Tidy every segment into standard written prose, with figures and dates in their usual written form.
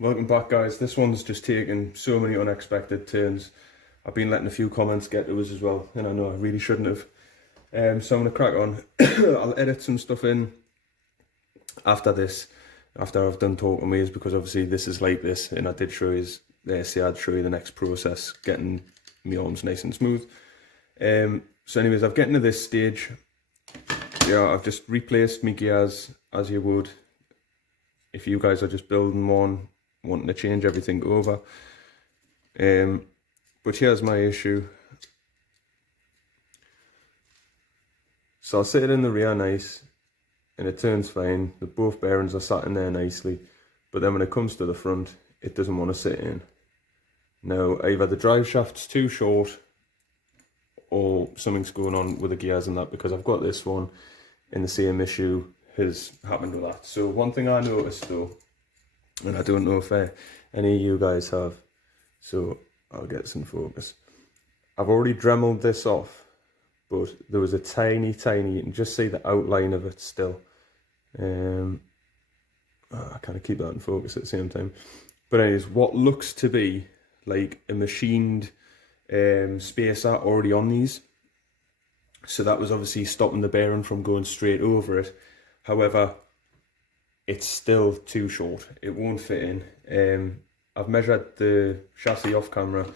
Welcome back, guys. This one's just taken so many unexpected turns. I've been letting a few comments get to us as well, and I know I really shouldn't have. So I'm going to crack on. I'll edit some stuff in after this, after I've done talking ways, because obviously this is like this, and I did show you, I'd show you the next process, getting my arms nice and smooth. So anyways, I've getting to this stage. Yeah, I've just replaced my gears as you would if you guys are just building one, wanting to change everything over. But here's my issue. So I'll sit it in the rear nice, and it turns fine. The both bearings are sat in there nicely, but then when it comes to the front, it doesn't want to sit in. Now, either the drive shaft's too short, or something's going on with the gears and that, because I've got this one, and the same issue has happened with that. So one thing I noticed though, and I don't know if any of you guys have, so I'll get some focus. I've already dremeled this off, but there was a tiny, you can just see the outline of it still. I kind of keep that in focus at the same time. But anyways, what looks to be like a machined spacer already on these. So that was obviously stopping the bearing from going straight over it. However, it's still too short. It won't fit in. I've measured the chassis off camera.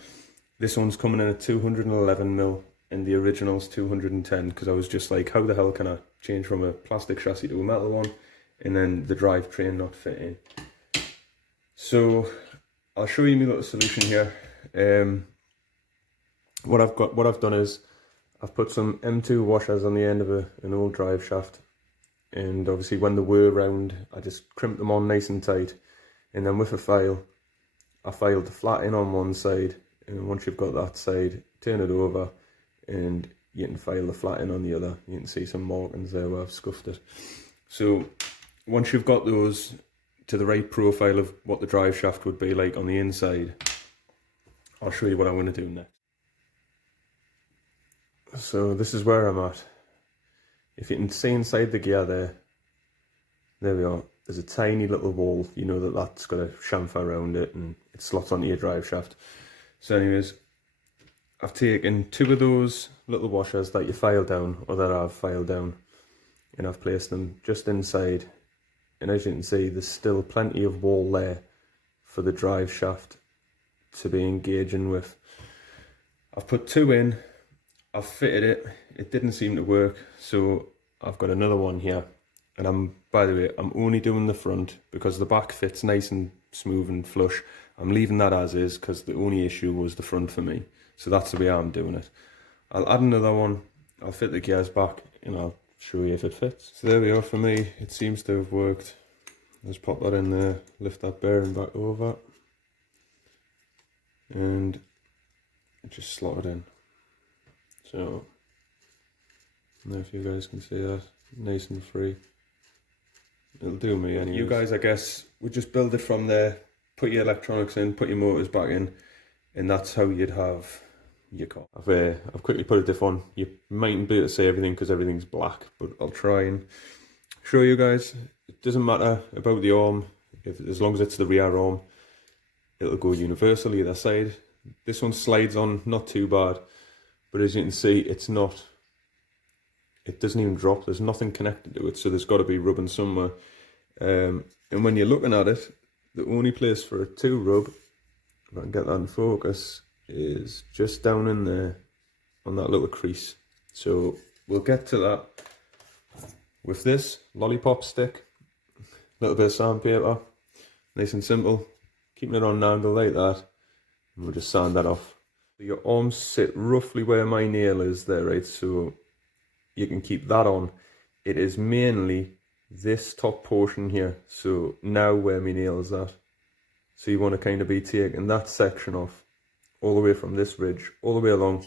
This one's coming in at 211mm and the original's 210, because I was just like, how the hell can I change from a plastic chassis to a metal one and then the drivetrain not fit in? So I'll show you my little solution here. What I've done is I've put some M2 washers on the end of an old drive shaft, and obviously when they were round, I just crimped them on nice and tight, and then with a file, I filed the flat in on one side, and once you've got that side, turn it over, and you can file the flat in on the other. You can see some markings there where I've scuffed it. So once you've got those to the right profile of what the drive shaft would be like on the inside, I'll show you what I want to do next. So this is where I'm at. If you can see inside the gear there we are. There's a tiny little wall. You know that's got a chamfer around it and it slots onto your drive shaft. So anyways, I've taken two of those little washers that you file down, or that I've filed down, and I've placed them just inside. And as you can see, there's still plenty of wall there for the drive shaft to be engaging with. I've put two in. I've fitted it, it didn't seem to work, so I've got another one here, and by the way, I'm only doing the front because the back fits nice and smooth and flush. I'm leaving that as is because the only issue was the front for me, so that's the way I'm doing it. I'll add another one, I'll fit the gears back, and I'll show you if it fits. So there we are. For me, it seems to have worked. Just pop that in there, lift that bearing back over, and just slot it in. So, I don't know if you guys can see that, nice and free. It'll do me anyway. You guys, I guess, would just build it from there, put your electronics in, put your motors back in, and that's how you'd have your car. I've quickly put a diff on. You mightn't be able to see everything because everything's black, but I'll try and show you guys. It doesn't matter about the arm, as long as it's the rear arm, it'll go universal either side. This one slides on, not too bad. But as you can see, it doesn't even drop. There's nothing connected to it, so there's got to be rubbing somewhere. And when you're looking at it, the only place for it to rub, if I can get that in focus, is just down in there on that little crease. So we'll get to that with this lollipop stick, a little bit of sandpaper, nice and simple, keeping it on an angle like that, and we'll just sand that off. Your arms sit roughly where my nail is there, right? So you can keep that on. It is mainly this top portion here. So now where my nail is at. So you want to kind of be taking that section off all the way from this ridge, all the way along,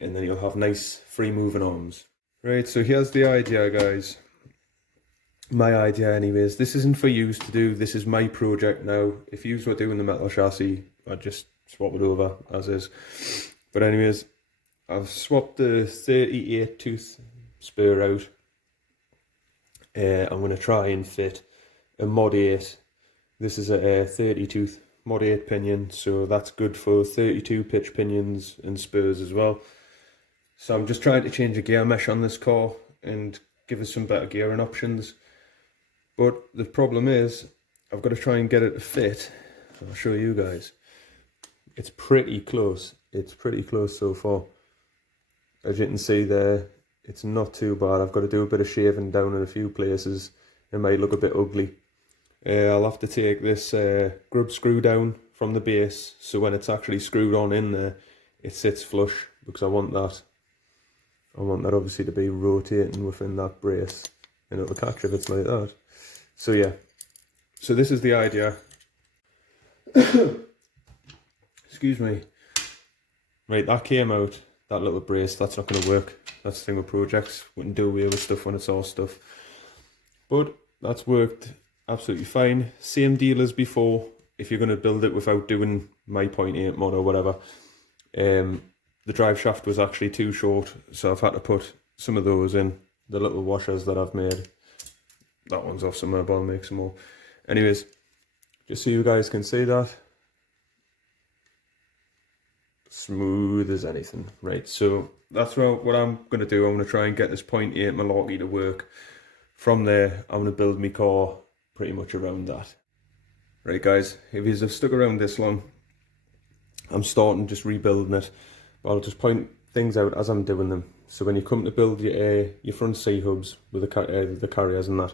and then you'll have nice free moving arms. Right, so here's the idea, guys. My idea anyways. This isn't for you to do. This is my project now. If you were doing the metal chassis, I'd just swap it over as is. But anyways, I've swapped the 38 tooth spur out. I'm going to try and fit a Mod 8 This is a 30 tooth Mod 8 pinion, so that's good for 32 pitch pinions and spurs as well. So I'm just trying to change the gear mesh on this car and give us some better gearing options. But the problem is, I've got to try and get it to fit. I'll show you guys. It's pretty close. It's pretty close so far. As you can see there, it's not too bad. I've got to do a bit of shaving down in a few places. It might look a bit ugly. I'll have to take this grub screw down from the base, so when it's actually screwed on in there, it sits flush, because I want that obviously to be rotating within that brace, and it'll catch if it's like that. So yeah, so this is the idea. Excuse me. Right, that came out, that little brace. That's not going to work. That's the thing with projects, wouldn't do away with stuff when it's all stuff. But that's worked absolutely fine. Same deal as before. If you're going to build it without doing my 0.8 mod or whatever, the drive shaft was actually too short, so I've had to put some of those in, the little washers that I've made. That one's off somewhere, but I'll make some more. Anyways, just so you guys can see that. Smooth as anything. Right, so that's what I'm going to do. I'm going to try and get this 0.8 malarkey to work. From there, I'm going to build my car pretty much around that. Right guys, if you've stuck around this long, I'm starting just rebuilding it, but I'll just point things out as I'm doing them. So when you come to build your front C-hubs with the carriers and that,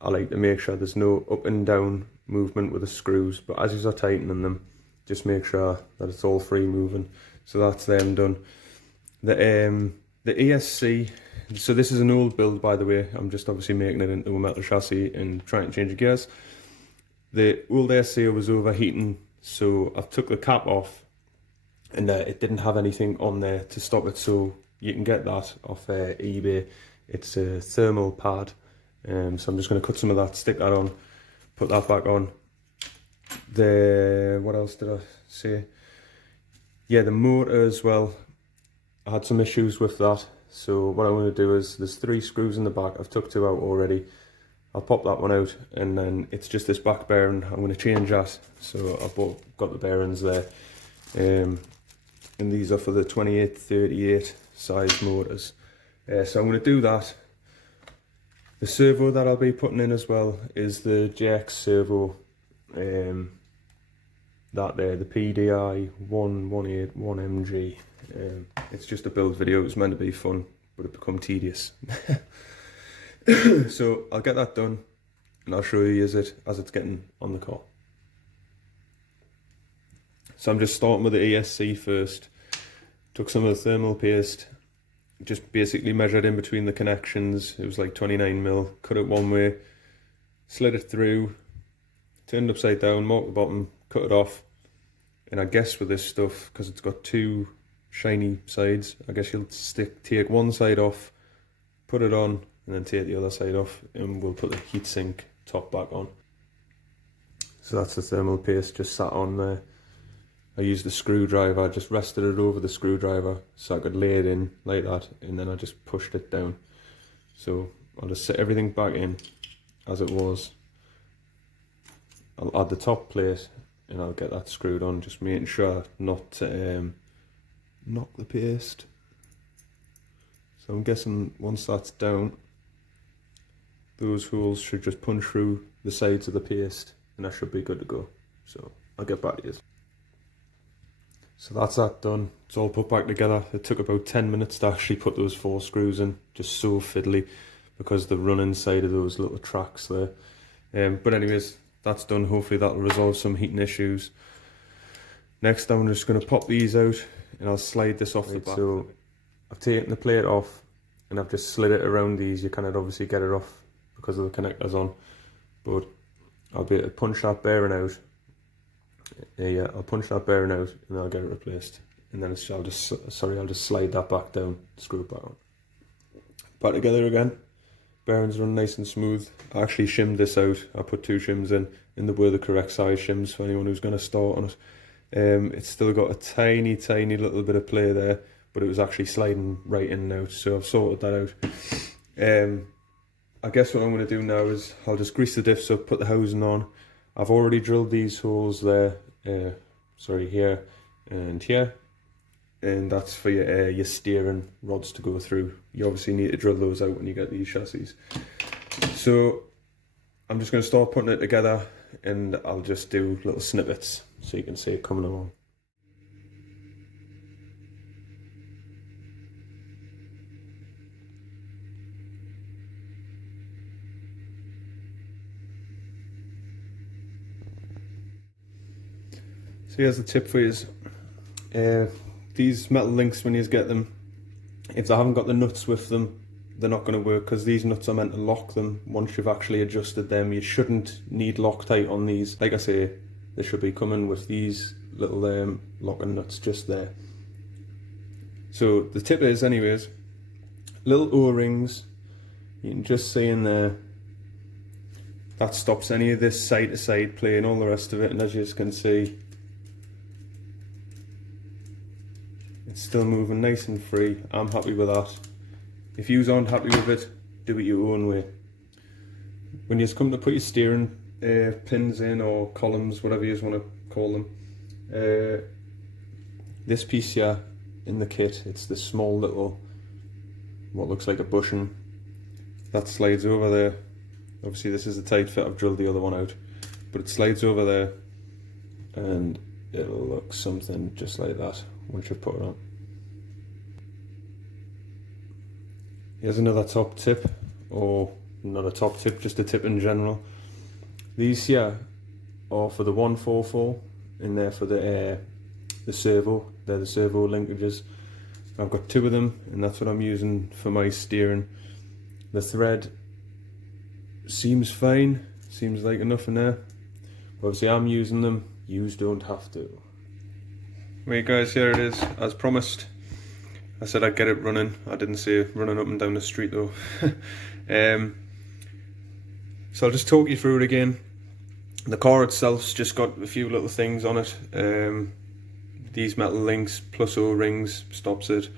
I like to make sure there's no up and down movement with the screws, but as you're tightening them, just make sure that it's all free moving. So that's them done. The ESC, so this is an old build, by the way. I'm just obviously making it into a metal chassis and trying to change the gears. The old ESC was overheating, so I took the cap off, and it didn't have anything on there to stop it. So you can get that off eBay. It's a thermal pad, so I'm just going to cut some of that, stick that on, put that back on. What else did I say? Yeah, the motor as well. I had some issues with that. So what I'm going to do is, there's 3 screws in the back. I've took 2 out already. I'll pop that one out, and then it's just this back bearing. I'm going to change that. So I've got the bearings there. And these are for the 2838 size motors. So I'm going to do that. The servo that I'll be putting in as well is the JX servo. That there, the PDI 1181MG. It's just a build video. It's meant to be fun, but it become tedious. So I'll get that done, and I'll show you as it's getting on the car. So I'm just starting with the ESC first. Took some of the thermal paste, just basically measured in between the connections. It was like 29mm. Cut it one way, slid it through, turned it upside down, marked the bottom, cut it off. And I guess with this stuff, because it's got 2 shiny sides, I guess you'll take one side off, put it on, and then take the other side off, and we'll put the heatsink top back on. So that's the thermal paste just sat on there. I used the screwdriver, I just rested it over the screwdriver so I could lay it in like that, and then I just pushed it down. So I'll just set everything back in as it was. I'll add the top plate, and I'll get that screwed on, just making sure not to knock the paste. So I'm guessing once that's down, those holes should just punch through the sides of the paste, and that should be good to go. So I'll get back to you. So that's that done. It's all put back together. It took about 10 minutes to actually put those 4 screws in, just so fiddly because the running side of those little tracks there. But anyways, that's done. Hopefully that'll resolve some heating issues. Next, I'm just going to pop these out, and I'll slide this off the back. So I've taken the plate off, and I've just slid it around these. You cannot obviously get it off because of the connectors on, but I'll be able to punch that bearing out. Yeah, I'll punch that bearing out, and I'll get it replaced. And then I'll just slide that back down, screw it back on. Back together again. Bearings run nice and smooth. I actually shimmed this out. I put 2 shims in the were the correct size shims for anyone who's going to start on it. It's still got a tiny little bit of play there, but it was actually sliding right in and out, so I've sorted that out. I guess what I'm going to do now is I'll just grease the diffs up, put the housing on. I've already drilled these holes there, sorry, here and here, and that's for your steering rods to go through. You obviously need to drill those out when you get these chassis. So I'm just going to start putting it together, and I'll just do little snippets so you can see it coming along. So here's the tip for you. These metal links, when you get them, if they haven't got the nuts with them, they're not going to work, because these nuts are meant to lock them once you've actually adjusted them. You shouldn't need Loctite on these. Like I say, they should be coming with these little locking nuts just there. So the tip is, anyways, little O-rings, you can just see in there, that stops any of this side to side play and all the rest of it, and as you can see, it's still moving nice and free. I'm happy with that. If you aren't happy with it, do it your own way. When you come to put your steering pins in, or columns, whatever you want to call them, this piece here in the kit, it's this small little, what looks like a bushing, that slides over there. Obviously this is a tight fit, I've drilled the other one out, but it slides over there and it'll look something just like that once you've put it on. Here's another top tip, or not a top tip, just a tip in general. These here are for the 144, and they're for the servo. They're the servo linkages. I've got 2 of them, and that's what I'm using for my steering. The thread seems fine, seems like enough in there. Obviously I'm using them, yous don't have to. Right guys, here it is, as promised. I said I'd get it running. I didn't say running up and down the street though. So I'll just talk you through it again. The car itself's just got a few little things on it. These metal links plus O-rings stops it.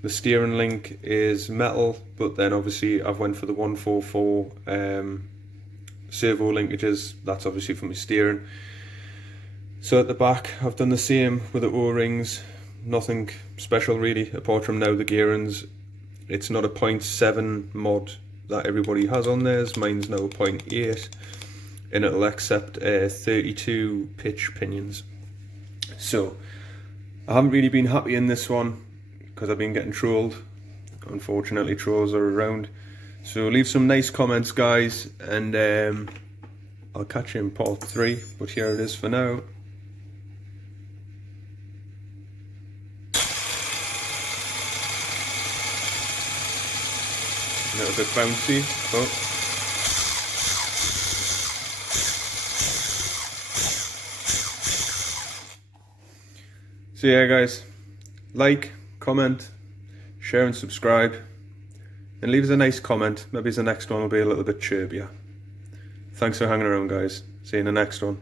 The steering link is metal, but then obviously I've went for the 144 servo linkages. That's obviously for my steering. So at the back I've done the same with the O-rings. Nothing special really, apart from now the gearings. It's not a 0.7 mod that everybody has on theirs. Mine's now a 0.8, and it'll accept 32 pitch pinions. So I haven't really been happy in this one because I've been getting trolled. Unfortunately, trolls are around. So leave some nice comments, guys, and I'll catch you in part 3. But here it is for now. A little bit bouncy, but so yeah guys, like, comment, share and subscribe, and leave us a nice comment. Maybe the next one will be a little bit chirpier. Thanks for hanging around guys, see you in the next one.